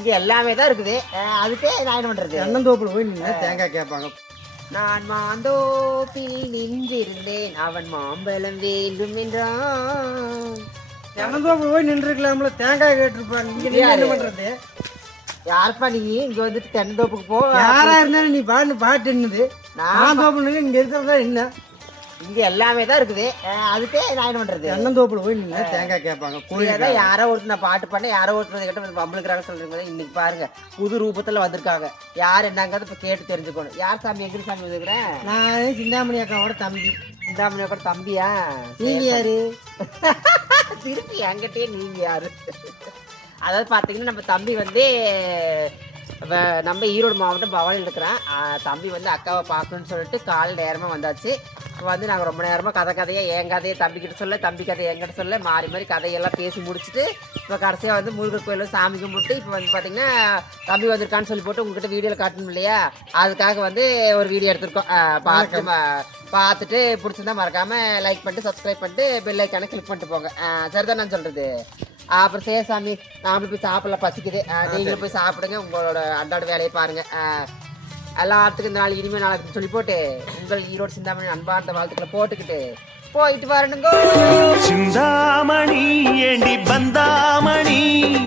இங்க எல்லாமே தான் இருக்குது. அதுக்கே நான் என்ன பண்றது? தென்னந்தோப்புல போய் நின்று தேங்காய் கேட்பாங்க. நான் மாந்தோப்பில் நின்றிருந்தேன், அவன் மாம்பழம் வேண்டும் என்றான். தென்னந்தோப்புல போய் நின்று இருக்கலாம்ல, தேங்காய் கேட்டிருப்பாங்க. இங்க நீ என்ன பண்றது? யாருப்பா நீ இங்க வந்துட்டு தென்னந்தோப்புக்கு போ? யாரா இருந்தாலும் நீ பாட்டு என்னது? நான் தோப்புல இங்க இருக்கிறதா என்ன? இங்க எல்லாமே தான் இருக்குது. அதுக்கே நான் என்ன பண்றது? தென்னந்தோப்புல போய் நின்று தேங்காய் கேட்பாங்க. கோயில்தான் யாரோ ஒருத்தர் நான் பாட்டு பண்ண, யாரோ ஒருத்தர் கிட்ட பம்பளுக்குறாங்க சொல்றீங்க. இன்னைக்கு பாருங்க புது ரூபத்துல வந்திருக்காங்க. யார் என்னங்கிறது இப்ப கேட்டு தெரிஞ்சுக்கணும். யார் சாமி? எங்க சாமி வந்துருக்கிறேன்? நான் சிந்தாமணி அக்காவோட தம்பி. சிந்தாமணி அக்கா தம்பியா? நீங்க யாரு? திருப்பி என்கிட்டயே நீங்க யாரு? அதாவது பாத்தீங்கன்னா நம்ம தம்பி வந்து நம்ம ஈரோடு மாவட்டம் பவானியில் இருக்கிறேன். தம்பி வந்து அக்காவை பார்க்கணும்னு சொல்லிட்டு காலை நேரமாக வந்தாச்சு. வந்து நாங்கள் ரொம்ப நேரமாக கதையை என் கதையை தம்பிக்கிட்ட சொல்ல, தம்பி கதையை என்கிட்ட சொல்ல, மாறி மாறி கதையெல்லாம் பேசி முடிச்சுட்டு இப்போ கடைசியாக வந்து முருகர் கோயிலில் சாமி கும்பிட்டு இப்போ வந்து பார்த்தீங்கன்னா தம்பி வந்திருக்கான்னு சொல்லி போட்டு உங்ககிட்ட வீடியோவில் காட்டணும் இல்லையா, அதுக்காக வந்து ஒரு வீடியோ எடுத்திருக்கோம். பார்த்துட்டு பிடிச்சிருந்தா மறக்காமல் லைக் பண்ணிட்டு சப்ஸ்கிரைப் பண்ணிட்டு பெல் ஐக்கானை கிளிக் பண்ணிட்டு போங்க. சரிதான் நான் சொல்கிறது. அப்புறம் சேசாமி நாமளும் போய் சாப்பிடலாம், பசிக்குது. நீங்களும் போய் சாப்பிடுங்க, உங்களோட அன்றாட வேலையை பாருங்க. எல்லாத்துக்கும் இந்த நாள் இனிமே நாளைக்கு சொல்லி போட்டு உங்கள் ஈரோடு சிந்தாமணி அன்பார்ந்த வாழ்த்துக்களை போட்டுக்கிட்டு போயிட்டு வரணுங்க. சிந்தாமணி ஏண்டி பந்தாமணி.